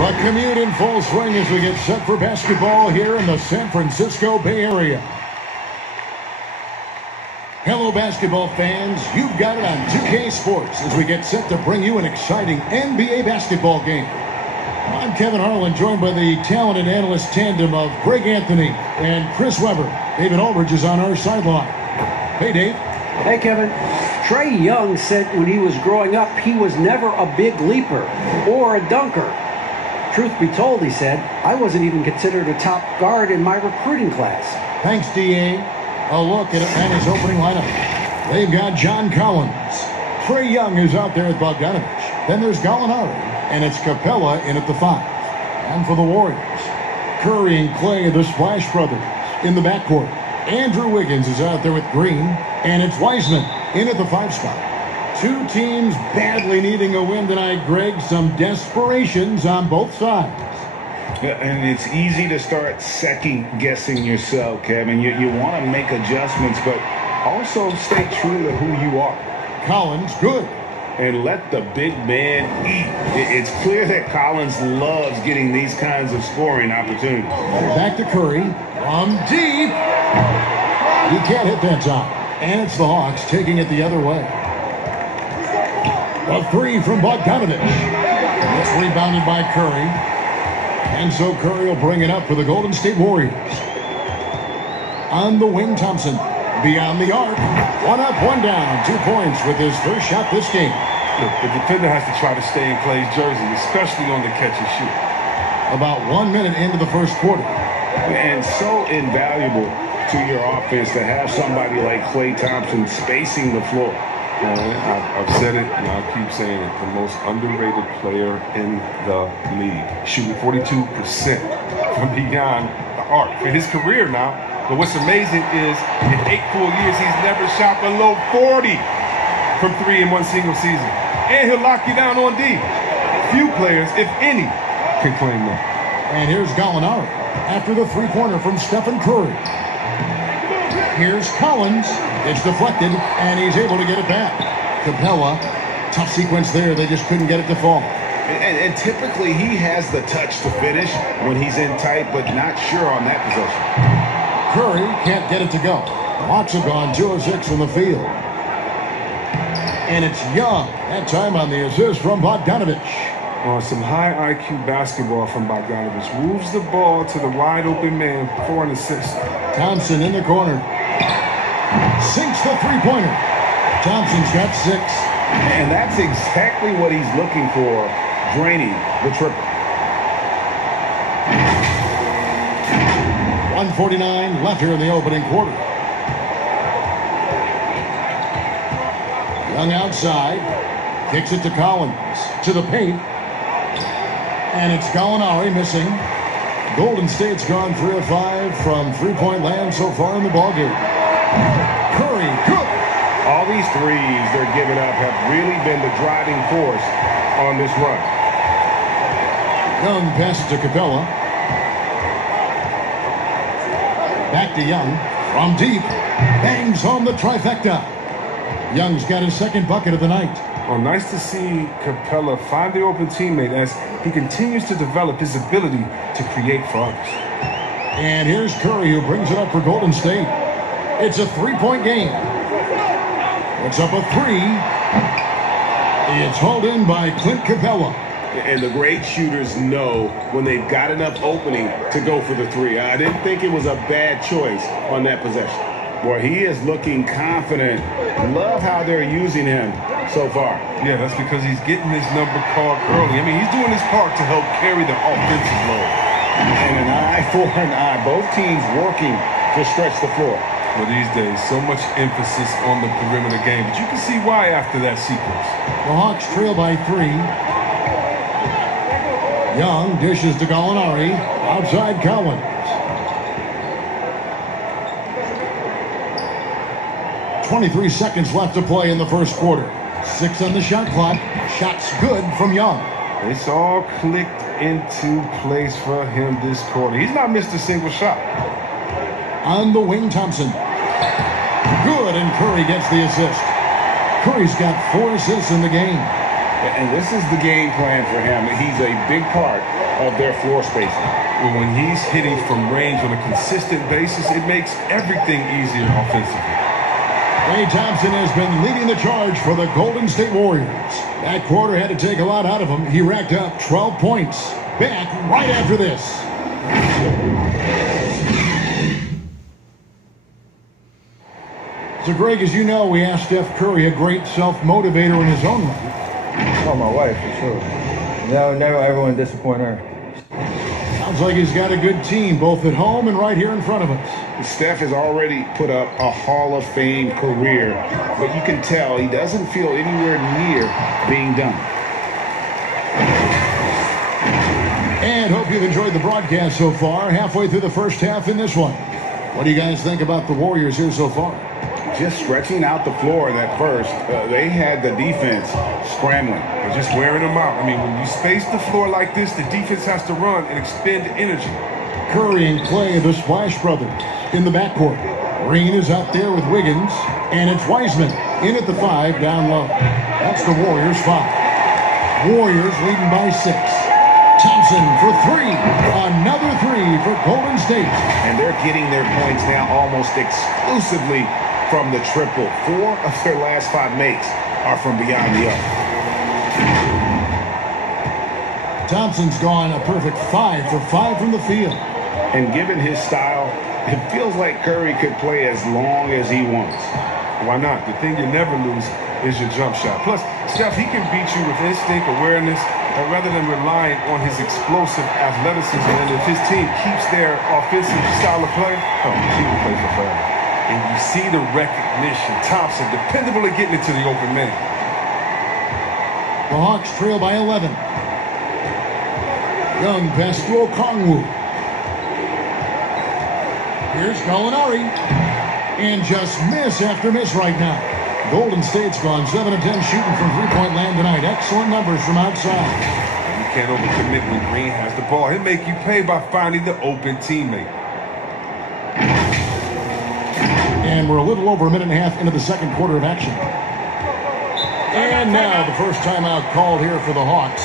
The commute in full swing as we get set for basketball here in the San Francisco Bay Area. Hello, basketball fans. You've got it on 2K Sports as we get set to bring you an exciting NBA basketball game. I'm Kevin Harlan, joined by the talented analyst tandem of Greg Anthony and Chris Webber. David Aldridge is on our sideline. Hey, Dave. Hey, Kevin. Trae Young said when he was growing up, he was never a big leaper or a dunker. Truth be told, he said, I wasn't even considered a top guard in my recruiting class. Thanks, D.A. A look at Atlanta's opening lineup. They've got John Collins. Trae Young is out there with Bogdanovich. Then there's Gallinari, and it's Capella in at the 5. And for the Warriors, Curry and Clay, the Splash Brothers, in the backcourt. Andrew Wiggins is out there with Green, and it's Wiseman in at the 5 spot. Two teams badly needing a win tonight, Greg. Some desperations on both sides. Yeah, and it's easy to start second-guessing yourself, Kevin. You want to make adjustments, but also stay true to who you are. Collins, good. And let the big man eat. It's clear that Collins loves getting these kinds of scoring opportunities. Back to Curry from deep. He can't hit that time. And it's the Hawks taking it the other way. A 3 from Bogdanovich. It's rebounded by Curry. And so Curry will bring it up for the Golden State Warriors. On the wing, Thompson. Beyond the arc. 1 up, 1 down. 2 points with his first shot this game. Look, the defender has to try to stay in Clay's jersey, especially on the catch and shoot. About 1 minute into the first quarter. And so invaluable to your offense to have somebody like Klay Thompson spacing the floor. I've said it, and I'll keep saying it. The most underrated player in the league. Shooting 42% from beyond the arc for his career now. But what's amazing is in 8 full years, he's never shot below 40 from 3 in one single season. And he'll lock you down on D. Few players, if any, can claim that. And here's Gallinari after the three-pointer from Stephen Curry. Here's Collins. It's deflected, and he's able to get it back. Capella, tough sequence there. They just couldn't get it to fall. And typically he has the touch to finish when he's in tight, but not sure on that possession. Curry can't get it to go. Hawks have gone 2 of 6 from the field. And it's Young. That time on the assist from Bogdanovich. Some high IQ basketball from Bogdanovich. Moves the ball to the wide open man for an assist. Thompson in the corner. Sinks the three-pointer. Thompson's got 6. And that's exactly what he's looking for, draining the triple. 1:49 left here in the opening quarter. Young outside. Kicks it to Collins. To the paint. And it's Gallinari missing. Golden State's gone 3 of 5 from three-point land so far in the ballgame. Curry, good. All these threes they're giving up have really been the driving force on this run. Young passes to Capella. Back to Young. From deep. Bangs home the trifecta. Young's got his second bucket of the night. Well, nice to see Capella find the open teammate as he continues to develop his ability to create for others. And here's Curry who brings it up for Golden State. It's a 3-point game. It's up a 3. It's hauled in by Clint Capella. And the great shooters know when they've got enough opening to go for the 3. I didn't think it was a bad choice on that possession. Boy, he is looking confident. Love how they're using him so far. Yeah, that's because he's getting his number called early. I mean, he's doing his part to help carry the offensive load. And an eye for an eye. Both teams working to stretch the floor. Well, these days, so much emphasis on the perimeter game. But you can see why after that sequence. The Hawks trail by 3. Young dishes to Gallinari. Outside Collins. 23 seconds left to play in the first quarter. 6 on the shot clock. Shots good from Young. It's all clicked into place for him this quarter. He's not missed a single shot. On the wing, Thompson. Good, and Curry gets the assist. Curry's got 4 assists in the game. And this is the game plan for him. He's a big part of their floor spacing. Well, when he's hitting from range on a consistent basis, it makes everything easier offensively. Klay Thompson has been leading the charge for the Golden State Warriors. That quarter had to take a lot out of him. He racked up 12 points. Back right after this. So, Greg, as you know, we asked Steph Curry, a great self-motivator in his own right. Oh, my wife, for sure. Never everyone disappoint her. Sounds like he's got a good team, both at home and right here in front of us. Steph has already put up a Hall of Fame career, but you can tell he doesn't feel anywhere near being done. And hope you've enjoyed the broadcast so far. Halfway through the first half in this one. What do you guys think about the Warriors here so far? Just stretching out the floor in that first, they had the defense scrambling. They're just wearing them out. I mean, when you space the floor like this, the defense has to run and expend energy. Curry and Klay, the Splash Brothers, in the backcourt. Green is out there with Wiggins, and it's Wiseman in at the 5 down low. That's the Warriors 5. Warriors leading by 6. Thompson for 3. Another 3 for Golden State. And they're getting their points now almost exclusively from the triple. 4 of their last 5 makes are from beyond the arc. Thompson's gone a perfect 5 for 5 from the field. And given his style, it feels like Curry could play as long as he wants. Why not? The thing you never lose is your jump shot. Plus, Steph, he can beat you with instinct, awareness, rather than relying on his explosive athleticism. And if his team keeps their offensive style of play, he will play for forever. And you see the recognition. Thompson, dependable at getting it to the open man. The Hawks trail by 11. Young pass to Okongwu. Here's Gallinari. And just miss after miss right now. Golden State's gone 7 of 10 shooting from three-point land tonight. Excellent numbers from outside. You can't overcommit when Green has the ball. He'll make you pay by finding the open teammate. And we're a little over a minute and a half into the second quarter of action. And now the first timeout called here for the Hawks.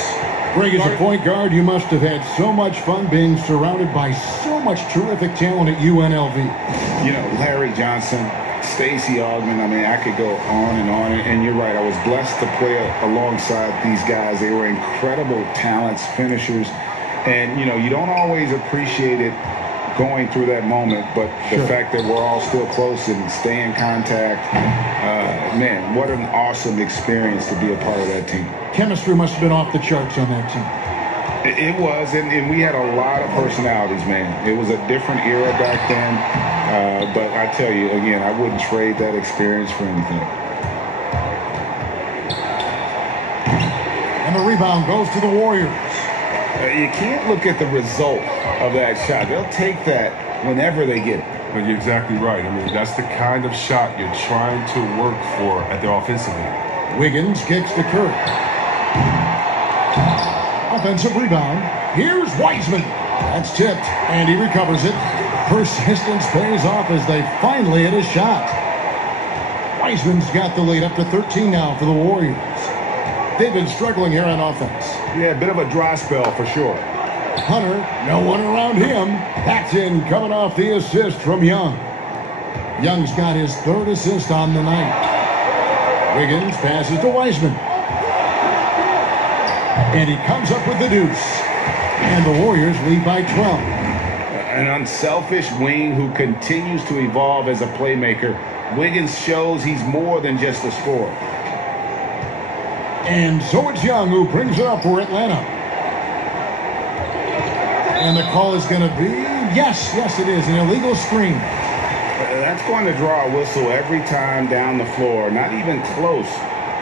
Greg, as a point guard, you must have had so much fun being surrounded by so much terrific talent at UNLV. You know, Larry Johnson, Stacey Augmon, I mean, I could go on and on. And you're right, I was blessed to play alongside these guys. They were incredible talents, finishers. And, you know, you don't always appreciate it going through that moment, but the fact that we're all still close and stay in contact, man, what an awesome experience to be a part of that team. Chemistry must have been off the charts on that team. It was, and we had a lot of personalities, man. It was a different era back then, but I tell you, again, I wouldn't trade that experience for anything. And the rebound goes to the Warriors. You can't look at the result of that shot. They'll take that whenever they get it. But you're exactly right. I mean, that's the kind of shot you're trying to work for at the offensive end. Wiggins kicks to Curry. Offensive rebound. Here's Wiseman. That's tipped, and he recovers it. Persistence pays off as they finally hit a shot. Wiseman's got the lead up to 13 now for the Warriors. They've been struggling here on offense. Yeah, a bit of a dry spell for sure. Hunter, no one around him. Paxson coming off the assist from Young. Young's got his 3rd assist on the night. Wiggins passes to Wiseman. And he comes up with the deuce. And the Warriors lead by 12. An unselfish wing who continues to evolve as a playmaker. Wiggins shows he's more than just a scorer. And so it's Young who brings it up for Atlanta. And the call is going to be, yes, it is, an illegal screen. That's going to draw a whistle every time down the floor. Not even close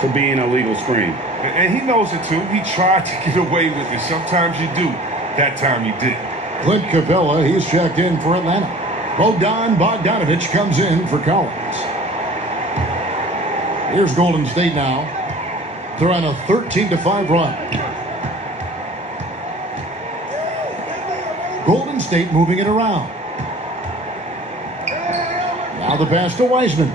to being a legal screen. And he knows it too. He tried to get away with it. Sometimes you do. That time he did. Clint Capella, he's checked in for Atlanta. Bogdan Bogdanović comes in for Collins. Here's Golden State now. They're on a 13-5 run. Golden State moving it around. Now the pass to Wiseman.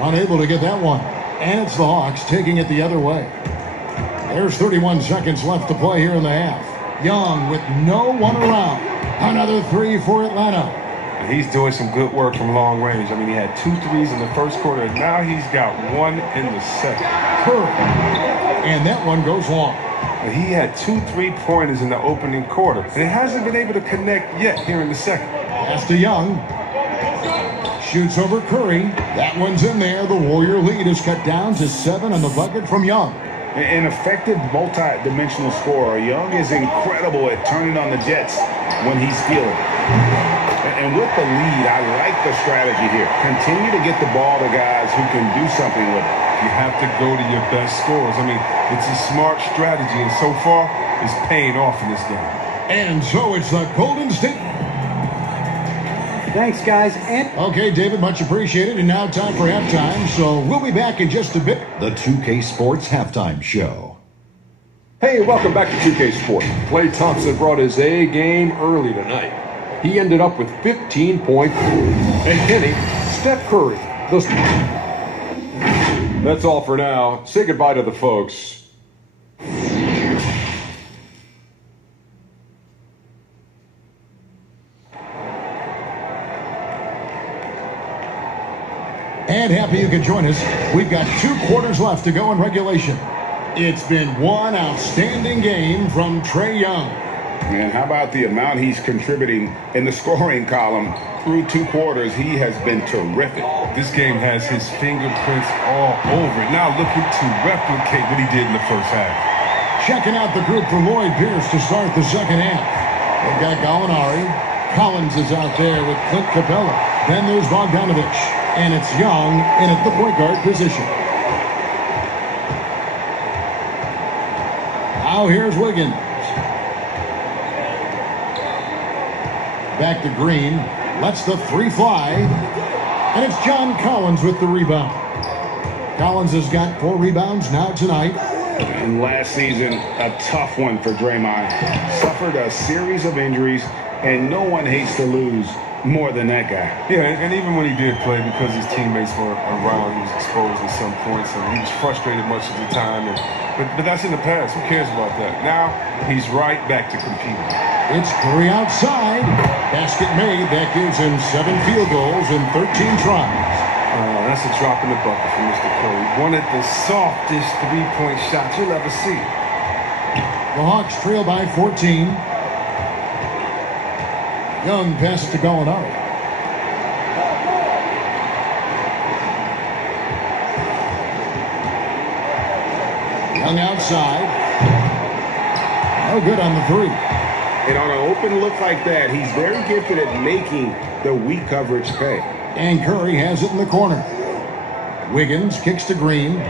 Unable to get that one. And it's the Hawks taking it the other way. There's 31 seconds left to play here in the half. Young with no one around. Another three for Atlanta. He's doing some good work from long range. I mean, he had 2 threes in the first quarter, and now he's got 1 in the second. Curry. And that one goes long. And he had 2 3-pointers in the opening quarter, and it hasn't been able to connect yet here in the second. Pass to Young. Shoots over Curry. That one's in there. The Warrior lead is cut down to 7 on the bucket from Young. An effective multi-dimensional scorer. Young is incredible at turning on the Jets when he's feeling. And with the lead, I like the strategy here. Continue to get the ball to guys who can do something with it. You have to go to your best scorers. I mean, it's a smart strategy, and so far, it's paying off in this game. And so it's the Golden State. Thanks, guys. And Okay, David, much appreciated. And now time for halftime. So we'll be back in just a bit. The 2K Sports Halftime Show. Hey, welcome back to 2K Sport. Klay Thompson brought his A game early tonight. He ended up with 15 points. And Kenny, Steph Curry. That's all for now. Say goodbye to the folks. And happy you could join us. We've got 2 quarters left to go in regulation. It's been one outstanding game from Trae Young. Man, how about the amount he's contributing in the scoring column? Through 2 quarters, he has been terrific. This game has his fingerprints all over it. Now looking to replicate what he did in the first half. Checking out the group for Lloyd Pierce to start the second half. They've got Gallinari. Collins is out there with Clint Capella. Then there's Bogdanovich. And it's Young in at the point guard position. Now here's Wiggins. Back to Green. Lets the 3 fly. And it's John Collins with the rebound. Collins has got 4 rebounds now tonight. And last season, a tough one for Draymond. Suffered a series of injuries, and no one hates to lose more than that guy. Yeah, and even when he did play, because his teammates were around, he was exposed at some points, and he was frustrated much of the time. But that's in the past. Who cares about that? Now, he's right back to competing. It's Curry outside. Basket made. That gives him 7 field goals in 13 tries. That's a drop in the bucket for Mr. Curry. One of the softest 3-point shots you'll ever see. The Hawks trail by 14. Young passes to Gallinari. Young outside. No good on the 3. And on an open look like that, he's very gifted at making the weak coverage pay. And Curry has it in the corner. Wiggins kicks to Green.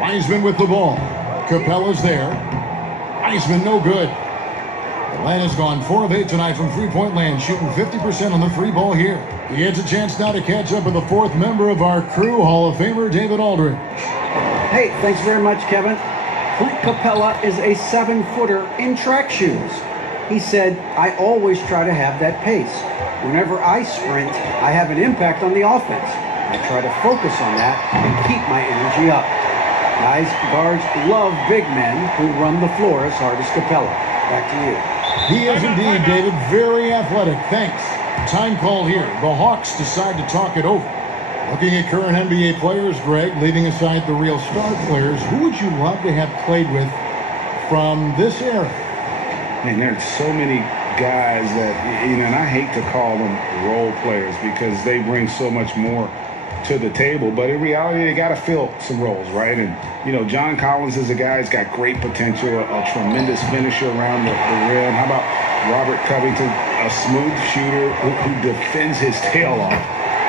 Wiseman with the ball. Capella's there. Wiseman no good. Atlanta's gone 4 of 8 tonight from 3-point land, shooting 50% on the 3 ball here. He gets a chance now to catch up with the 4th member of our crew, Hall of Famer David Aldridge. hey, thanks very much, Kevin. Clint Capella is a 7-footer in track shoes. He said, I always try to have that pace. Whenever I sprint, I have an impact on the offense. I try to focus on that and keep my energy up. Guys, guards love big men who run the floor as hard as Capella. Back to you. He is indeed, David, very athletic. Thanks. Time call here. The Hawks decide to talk it over. Looking at current NBA players, Greg, leaving aside the real star players, who would you love to have played with from this era? And there's so many guys that, and I hate to call them role players because they bring so much more to the table, but in reality, they got to fill some roles, right? And, John Collins is a guy who's got great potential, a tremendous finisher around the rim. How about Robert Covington, a smooth shooter who defends his tail off?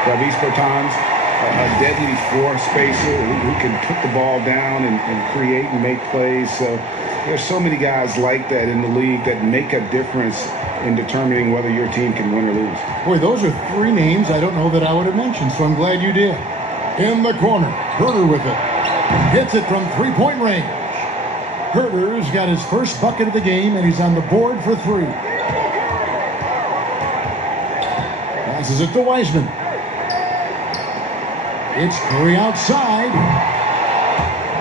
Travis Bertans, a deadly floor spacer who can put the ball down and create and make plays. So there's so many guys like that in the league that make a difference in determining whether your team can win or lose. Boy, those are 3 names I don't know that I would have mentioned, so I'm glad you did. In the corner, Herter with it. Hits it from 3-point range. Herter's got his first bucket of the game, and he's on the board for 3. Passes it to Wiseman. It's Curry outside.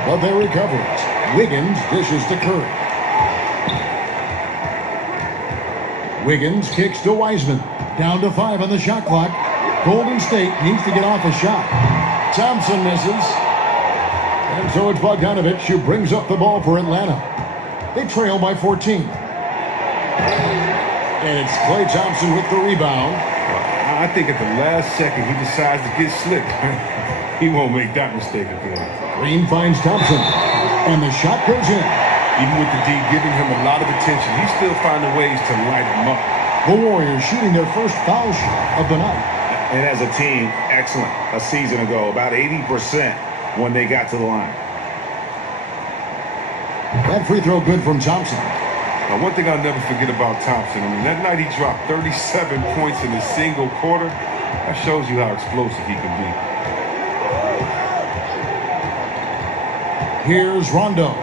but they recover it. Wiggins dishes to Curry. Wiggins kicks to Wiseman. Down to 5 on the shot clock. Golden State needs to get off a shot. Thompson misses. And so it's Bogdanovic who brings up the ball for Atlanta. They trail by 14. And it's Klay Thompson with the rebound. I think at the last second he decides to get slick. He won't make that mistake again. Green finds Thompson. And the shot goes in. Even with the D giving him a lot of attention, he's still finding ways to light him up. The Warriors shooting their first foul shot of the night. And as a team, excellent. A season ago, about 80% when they got to the line. That free throw good from Thompson. Now, one thing I'll never forget about Thompson, I mean, that night he dropped 37 points in a single quarter. That shows you how explosive he can be. Here's Rondo.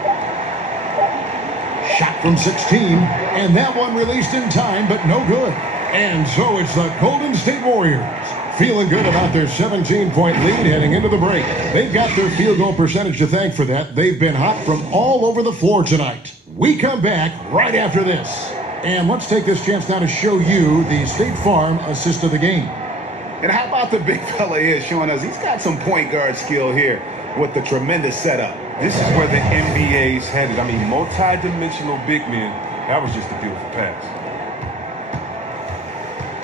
Shot from 16, and that one released in time, but no good. And so it's the Golden State Warriors feeling good about their 17-point lead heading into the break. They've got their field goal percentage to thank for that. They've been hot from all over the floor tonight. We come back right after this. And let's take this chance now to show you the State Farm assist of the game. And how about the big fella here showing us he's got some point guard skill here with the tremendous setup. This is where the NBA's headed. I mean, multi-dimensional big men. That was just a beautiful pass.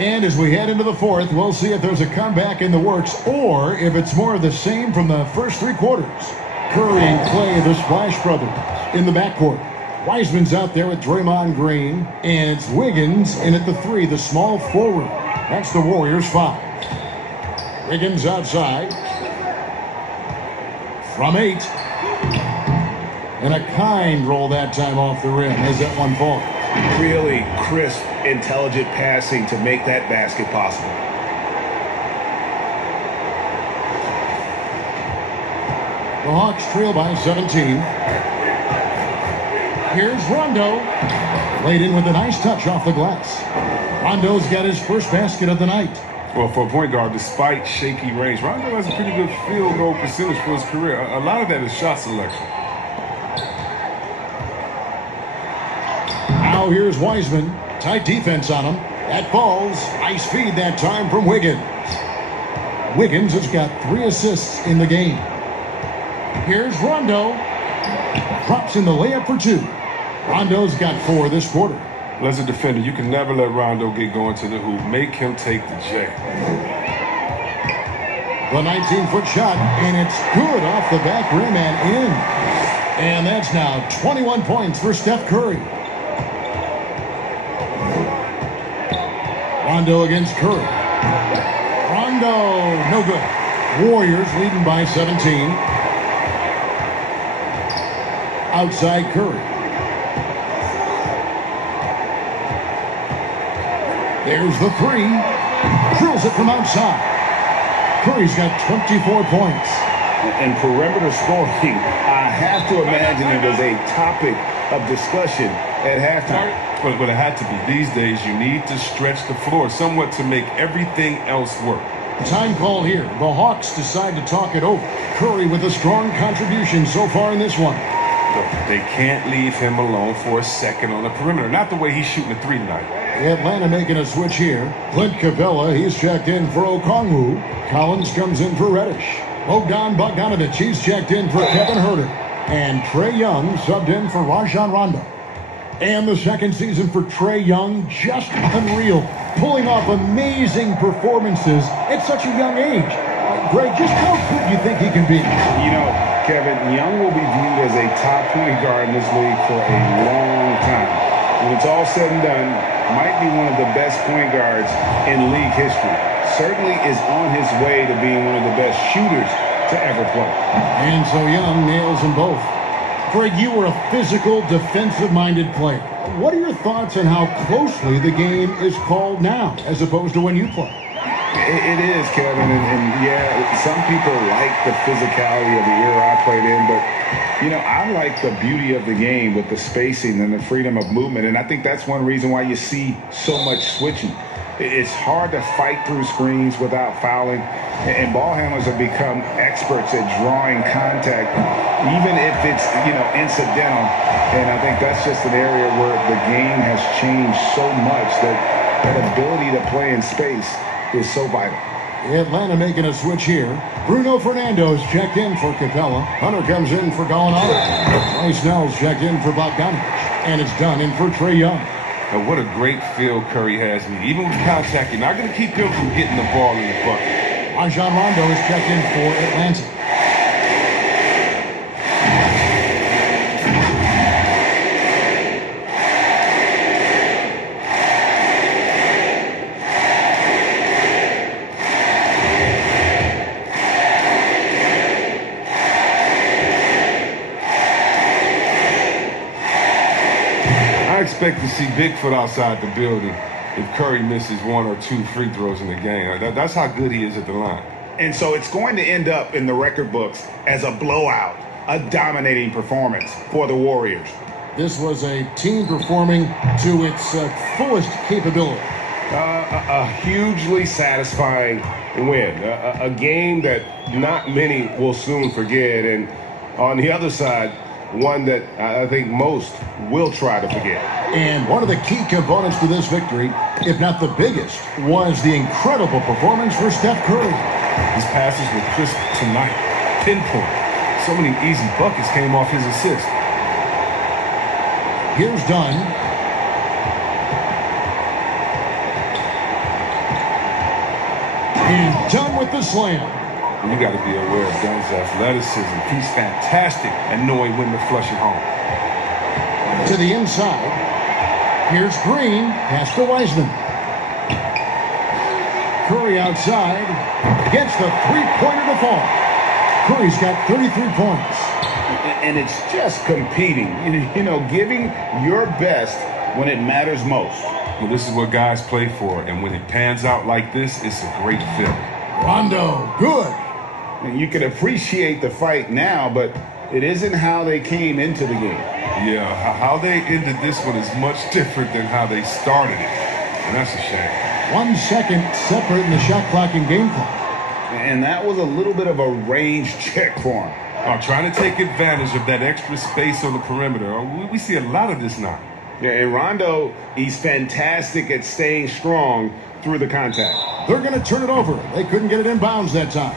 And as we head into the fourth, we'll see if there's a comeback in the works or if it's more of the same from the first 3 quarters. Curry and Klay, the Splash Brothers, in the backcourt. Wiseman's out there with Draymond Green, and it's Wiggins in at the 3, the small forward. That's the Warriors' 5. Wiggins outside. From 8. And a kind roll that time off the rim as that one falls. Really crisp, intelligent passing to make that basket possible. The Hawks trail by 17. Here's Rondo. Laid in with a nice touch off the glass. Rondo's got his first basket of the night. Well, for a point guard, despite shaky range, Rondo has a pretty good field goal percentage for his career. A lot of that is shot selection. Now here's Wiseman. Tight defense on him. That falls. Nice feed that time from Wiggins. Wiggins has got 3 assists in the game. Here's Rondo. Drops in the layup for 2. Rondo's got 4 this quarter. Well, as a defender, you can never let Rondo get going to the hoop. Make him take the J. The 19-foot shot, and it's good off the back rim and in. And that's now 21 points for Steph Curry. Rondo against Curry. Rondo, no good. Warriors leading by 17. Outside Curry. There's the 3. Drills it from outside. Curry's got 24 points. And perimeter scoring, I have to imagine it was a topic of discussion at halftime. But it had to be. These days, you need to stretch the floor somewhat to make everything else work. Time call here. The Hawks decide to talk it over. Curry with a strong contribution so far in this one. They can't leave him alone for a second on the perimeter. Not the way he's shooting the 3 tonight. Atlanta making a switch here. Clint Capella, he's checked in for Okongwu. Collins comes in for Reddish. Bogdanovic, he's checked in for Kevin Huerter. And Trae Young subbed in for Rajon Rondo. And the second season for Trae Young, just unreal. Pulling off amazing performances at such a young age. Greg, just how good do you think he can be? You know, Kevin, Young will be viewed as a top point guard in this league for a long time. When it's all said and done, might be one of the best point guards in league history. Certainly is on his way to being one of the best shooters to ever play. And so Young nails them both. Greg, you were a physical, defensive-minded player. What are your thoughts on how closely the game is called now, as opposed to when you play? It is, Kevin, and yeah, some people like the physicality of the era I played in, but, you know, I like the beauty of the game with the spacing and the freedom of movement, and I think that's one reason why you see so much switching. It's hard to fight through screens without fouling, and ball handlers have become experts at drawing contact, even if it's, incidental. And I think that's just an area where the game has changed so much that ability to play in space is so vital. Atlanta making a switch here. Bruno Fernando's checked in for Capella. Hunter comes in for Gallinari. Trey Snell's checked in for Bogdanovich. And it's done in for Trae Young. And what a great feel Curry has. Even with contact, you're not going to keep him from getting the ball in the bucket. Rajon Rondo is checked in for Atlanta. I expect to see Bigfoot outside the building if Curry misses 1 or 2 free throws in the game. That's how good he is at the line. And so it's going to end up in the record books as a blowout, a dominating performance for the Warriors. This was a team performing to its fullest capability. A hugely satisfying win, a game that not many will soon forget. And on the other side, one that I think most will try to forget. And one of the key components to this victory, if not the biggest, was the incredible performance for Steph Curry. His passes were crisp tonight, pinpoint. So many easy buckets came off his assist. Here's Dunn. And Dunn with the slam. You got to be aware of Dunn's athleticism. He's fantastic at knowing when to flush it home. To the inside. Here's Green. Pass to Wiseman. Curry outside. Gets the three-pointer to fall. Curry's got 33 points. And it's just competing. Giving your best when it matters most. Well, this is what guys play for. And when it pans out like this, it's a great feeling. Rondo, good. And you can appreciate the fight now, but it isn't how they came into the game. Yeah, how they ended this one is much different than how they started it. And that's a shame. 1 second separating the shot clock and game clock. And that was a little bit of a range check for him. Trying to take advantage of that extra space on the perimeter. We see a lot of this now. Yeah, and Rondo, he's fantastic at staying strong through the contact. They're going to turn it over. They couldn't get it in bounds that time.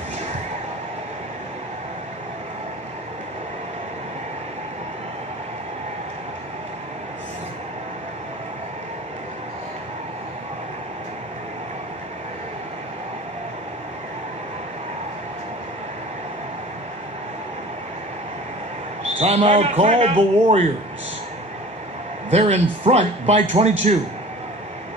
Timeout called the Warriors. They're in front by 22.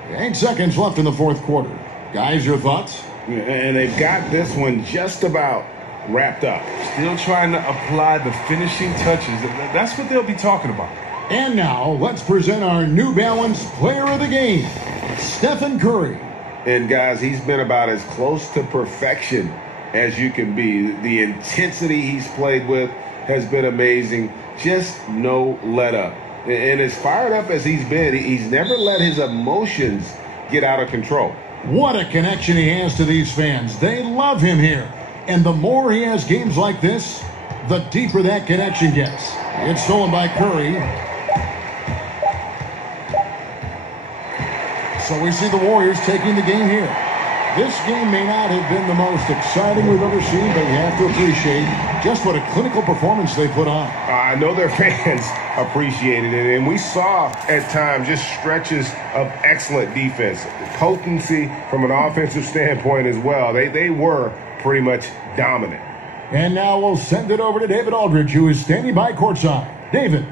8 seconds left in the fourth quarter. Guys, your thoughts? Yeah, and they've got this one just about wrapped up. Still trying to apply the finishing touches. That's what they'll be talking about. And now, let's present our New Balance Player of the Game, Stephen Curry. And guys, he's been about as close to perfection as you can be. The intensity he's played with has been amazing. Just no let up. And as fired up as he's been, he's never let his emotions get out of control. What a connection he has to these fans. They love him here. And the more he has games like this, the deeper that connection gets. It's stolen by Curry. So we see the Warriors taking the game here. This game may not have been the most exciting we've ever seen, but we have to appreciate just what a clinical performance they put on. I know their fans appreciated it, and we saw at times just stretches of excellent defense, potency from an offensive standpoint as well. They were pretty much dominant. And now we'll send it over to David Aldridge, who is standing by courtside. David.